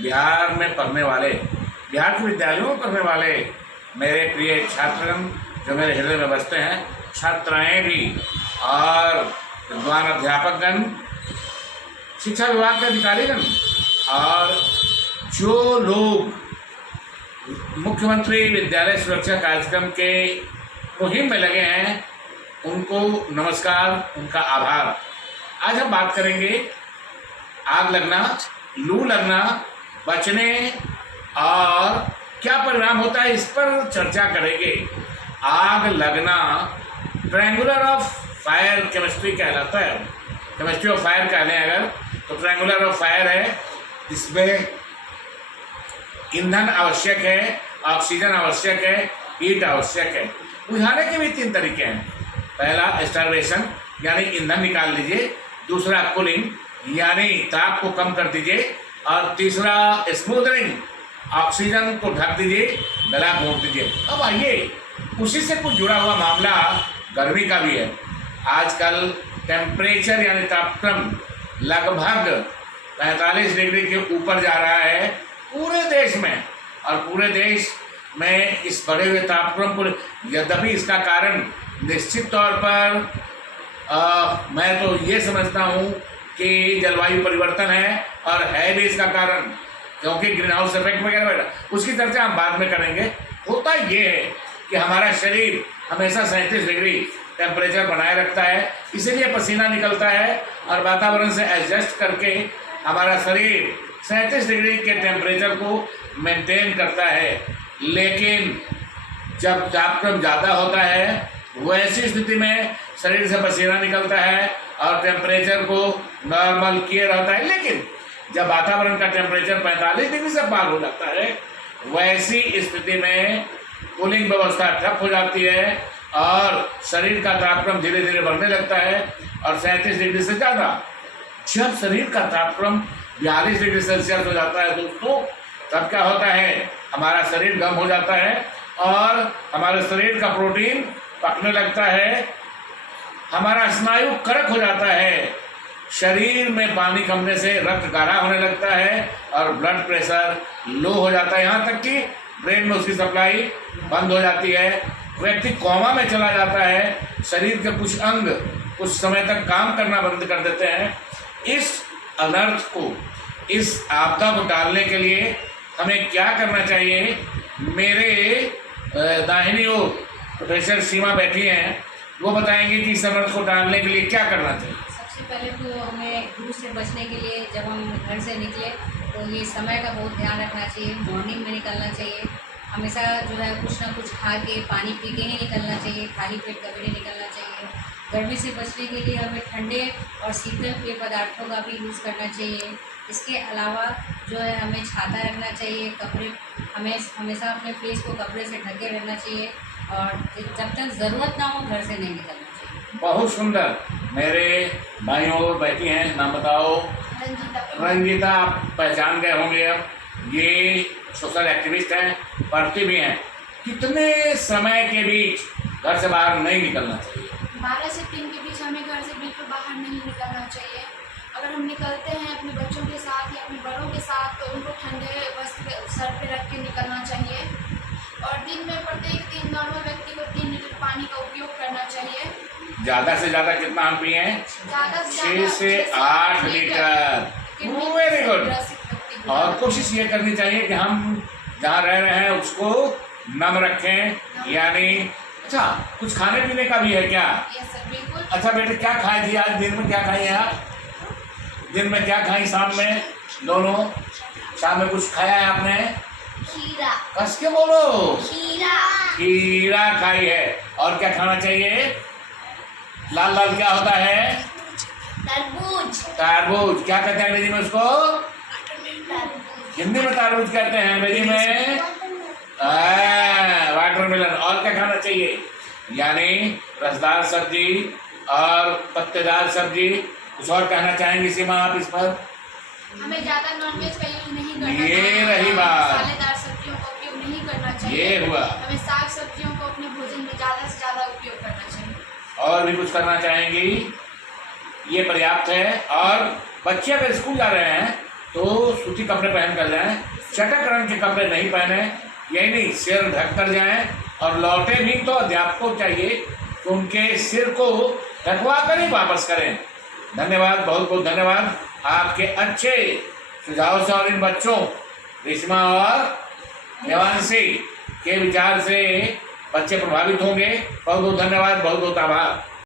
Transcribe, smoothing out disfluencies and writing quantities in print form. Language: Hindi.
बिहार में पढ़ने वाले, बिहार के विद्यालयों में पढ़ने वाले मेरे प्रिय छात्रगण जो मेरे हृदय में बसते हैं, छात्राएं भी और विद्वान अध्यापकगण, शिक्षा विभाग के अधिकारीगण और जो लोग मुख्यमंत्री विद्यालय सुरक्षा कार्यक्रम के मुहिम में लगे हैं, उनको नमस्कार, उनका आभार। आज हम बात करेंगे आग लगना, लू लगना, बचने और क्या परिणाम होता है, इस पर चर्चा करेंगे। आग लगना ट्रायंगुलर ऑफ फायर केमिस्ट्री कहलाता है। केमिस्ट्री ऑफ फायर कह लें अगर, तो ट्रायंगुलर ऑफ फायर है। इसमें ईंधन आवश्यक है, ऑक्सीजन आवश्यक है, हीट आवश्यक है। बुझाने के भी 3 तरीके हैं। पहला स्टार्वेशन यानी ईंधन निकाल दीजिए, दूसरा कूलिंग यानी ताप को कम कर दीजिए, और तीसरा स्मूदरिंग, ऑक्सीजन को ढक दीजिए, गला घोंट दीजिए। अब आइए, उसी से कुछ जुड़ा हुआ मामला गर्मी का भी है। आजकल टेम्परेचर यानी तापक्रम लगभग 45 डिग्री के ऊपर जा रहा है पूरे देश में, और पूरे देश में इस बढ़े हुए तापक्रम को, यद्यपि इसका कारण निश्चित तौर पर मैं तो ये समझता हूँ कि जलवायु परिवर्तन है, और है भी इसका कारण, क्योंकि ग्रीन हाउस इफेक्ट वगैरह वगैरह, उसकी चर्चा हम बाद में करेंगे। होता ये है कि हमारा शरीर हमेशा 37 डिग्री टेम्परेचर बनाए रखता है, इसीलिए पसीना निकलता है, और वातावरण से एडजस्ट करके हमारा शरीर 37 डिग्री के टेम्परेचर को मेंटेन करता है। लेकिन जब तापक्रम ज़्यादा होता है, वैसी स्थिति में शरीर से पसीना निकलता है और टेम्परेचर को नॉर्मल किए रहता है। लेकिन जब वातावरण का टेम्परेचर 45 डिग्री से पार हो जाता है, वैसी स्थिति में कूलिंग व्यवस्था ठप हो जाती है और शरीर का तापक्रम धीरे धीरे बढ़ने लगता है, और 37 डिग्री से ज़्यादा। जब शरीर का तापक्रम 42 डिग्री सेल्सियस हो जाता है दोस्तों, तब क्या होता है, हमारा शरीर गर्म हो जाता है और हमारे शरीर का प्रोटीन पकने लगता है, हमारा स्नायु कड़क हो जाता है, शरीर में पानी कमने से रक्त गाढ़ा होने लगता है और ब्लड प्रेशर लो हो जाता है, यहाँ तक कि ब्रेन में उसकी सप्लाई बंद हो जाती है। व्यक्ति कोमा में चला जाता है, शरीर के कुछ अंग कुछ समय तक काम करना बंद कर देते हैं। इस अनर्थ को, इस आपदा को टालने के लिए हमें क्या करना चाहिए? मेरे दाहिनी ओर प्रोफेसर सीमा बैठी हैं, वो बताएंगे कि इस अनर्थ को टालने के लिए क्या करना चाहिए। सबसे पहले तो हमें लू से बचने के लिए जब हम घर से निकले तो ये समय का बहुत ध्यान रखना चाहिए। मॉर्निंग में निकलना चाहिए, हमेशा जो है कुछ ना कुछ खा के, पानी पी के ही निकलना चाहिए, खाली पेट कभी नहीं निकलना चाहिए। गर्मी से बचने के लिए हमें ठंडे और शीतल पेय पदार्थों का भी यूज़ करना चाहिए। इसके अलावा जो है हमें छाता रखना चाहिए, कपड़े, हमें हमेशा अपने फेस को कपड़े से ढके रहना चाहिए, और जब तक ज़रूरत ना हो घर से नहीं निकलना चाहिए। बहुत सुंदर। मेरे भाइयों और बैठी हैं, नाम बताओ। रंजीता, आप पहचान गए होंगे अब, ये सोशल एक्टिविस्ट हैं, पढ़ती भी हैं। कितने समय के बीच घर से बाहर नहीं निकलना चाहिए? 12 से 3 के बीच हमें घर से बिल्कुल बाहर नहीं निकलना चाहिए। अगर हम निकलते हैं अपने बच्चों के साथ या अपने बड़ों के साथ, तो उनको ठंडे वस्त्र सर पे रख के निकलना चाहिए, और दिन में प्रत्येक दिन नॉर्मल व्यक्ति को 3 लीटर पानी का उपयोग करना चाहिए। ज़्यादा से ज़्यादा कितना हम पिए? ज़्यादा 6 से 8 लीटर। Very good. और कोशिश ये करनी चाहिए कि हम जहाँ रह रहे हैं उसको नम रखें, यानी अच्छा कुछ खाने पीने का भी है क्या? यस सर, बिल्कुल। अच्छा बेटे, क्या खाई थी आज? दिन में क्या खाई है आप? दिन में क्या खाई? शाम में? दोनों? शाम में कुछ खाया है आपने? खीरा। कस के बोलो। खीरा। खीरा खाई है। और क्या खाना चाहिए? लाल लाल क्या होता है? तरबूज। तरबूज। क्या कहते हैं अंग्रेजी में उसको? हिंदी में तरबूज कहते हैं, अंग्रेजी में वाटरमेलन। और क्या खाना चाहिए? यानी रसदार सब्जी और पत्तेदार सब्जी। कुछ और कहना चाहेंगे सीमा आप इस पर? हमें ज़्यादा नॉनवेज का यूज नहीं करना ये चाहिए, रही बात। मसालेदार सब्जियों का उपयोग नहीं करना चाहिए। ये हुआ। हमें साग सब्जियों को अपने भोजन में ज़्यादा से ज़्यादा उपयोग करना चाहिए। और भी कुछ करना चाहेंगी? ये पर्याप्त है। और बच्चे अगर स्कूल जा रहे हैं तो सूती कपड़े पहन कर जाएं, चटक रंग के कपड़े नहीं पहने, यही नहीं सिर ढक कर जाएं, और लौटे भी तो अध्यापकों को चाहिए कि उनके सिर को ढकवा कर ही वापस करें। धन्यवाद, बहुत बहुत धन्यवाद आपके अच्छे सुझाव से, और इन बच्चों रेशमा और देवांशी के विचार से बच्चे प्रभावित होंगे। बहुत बहुत धन्यवाद, बहुत बहुत आभार।